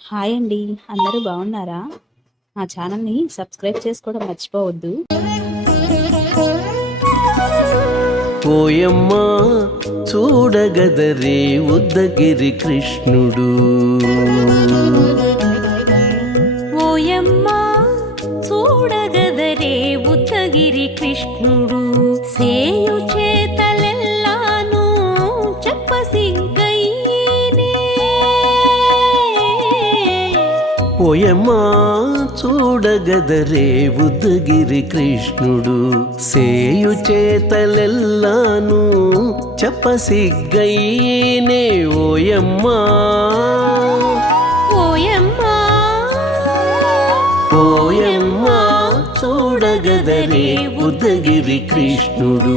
Hi అండి. అందరూ బాగున్నారా? మా ఛానల్‌ని సబ్స్క్రైబ్ చేసుకోవడం మర్చిపోవద్దు. ఓయమ్మా చూడగదరే ఉద్దగిరి కృష్ణుడు. ఓయమ్మా చూడగదరే ఉద్దగిరి కృష్ణుడు. సేయు చేతలెల్లాను చెప్పసిగ్గైనే. ఓయమ్మా చూడగదరే ఉద్దగిరి కృష్ణుడు. సేయు చేతలెల్లాను చెప్పసిగ్గైనే. ఓయమ్మా ఓయమ్మా ఓయమ్మా చూడగదరే ఉద్దగిరి కృష్ణుడు.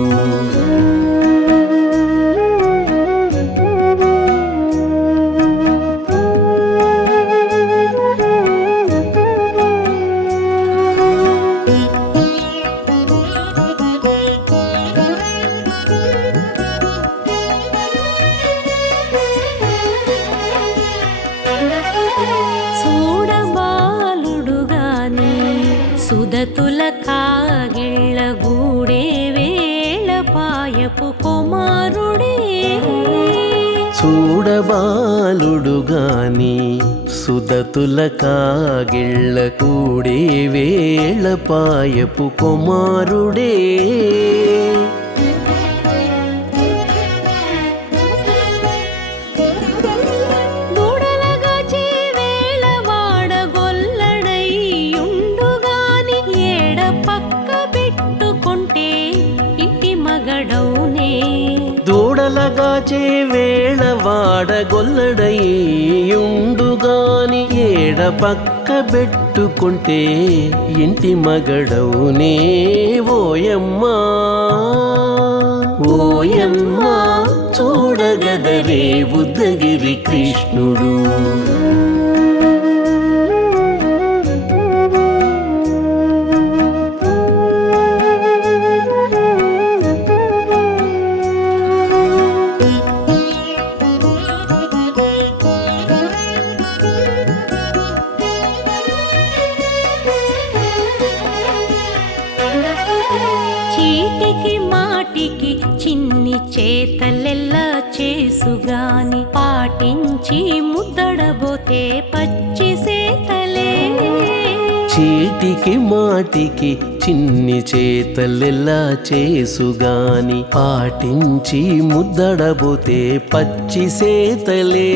చూడబాలుడుగాని సుదతుల కాగిళ్ళ గూడే వేళ పాయపు కుమారుడే. చూడబాలుడుగాని సుదతుల కాగిళ్ళ కూడే వేళ పాయపు కుమారుడే. దూడలగాచే వేళ వాడగొల్లడైయుండుగాని ఏడ పక్క పెట్టుకుంటే ఇంటి మగడౌనే. దూడలగాచే వేళ వాడగొల్లడయ్యుండుగాని ఏడ పక్క పెట్టుకుంటే ఇంటి మగడవునే. ఓయమ్మా ఓయమ్మా చూడగదరే ఉద్దగిరి కృష్ణుడు. చీటికి మాటికి చిన్ని చేతలెల్లా చేసుగాని పాటించి ముద్దడబోతే పచ్చి సేతలే. చీటికి మాటికి చిన్ని చేతలెలా చేసుగాని పాటించి ముద్దడబోతే పచ్చి సేతలే.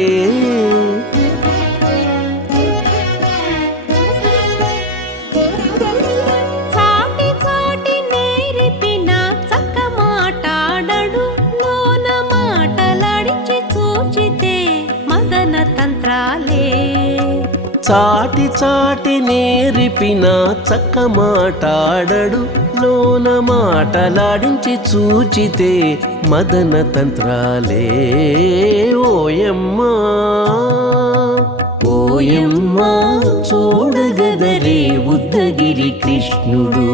చాటి చాటి నేరిపిన చక్క మాటాడడు లోన మాటలాడించి చూచితే మదన తంత్రాలే. చాటి చాటి నేరిపిన చక్క మాటాడడు లోన మాటలాడించి చూచితే మదన తంత్రాలే. ఓయమ్మా ఓయమ్మా చూడగదరే ఉద్దగిరి కృష్ణుడు.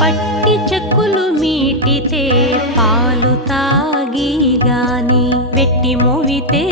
పట్టి చెక్కులు మీటితే పాలు తాగి గాని వెట్టి మోవితే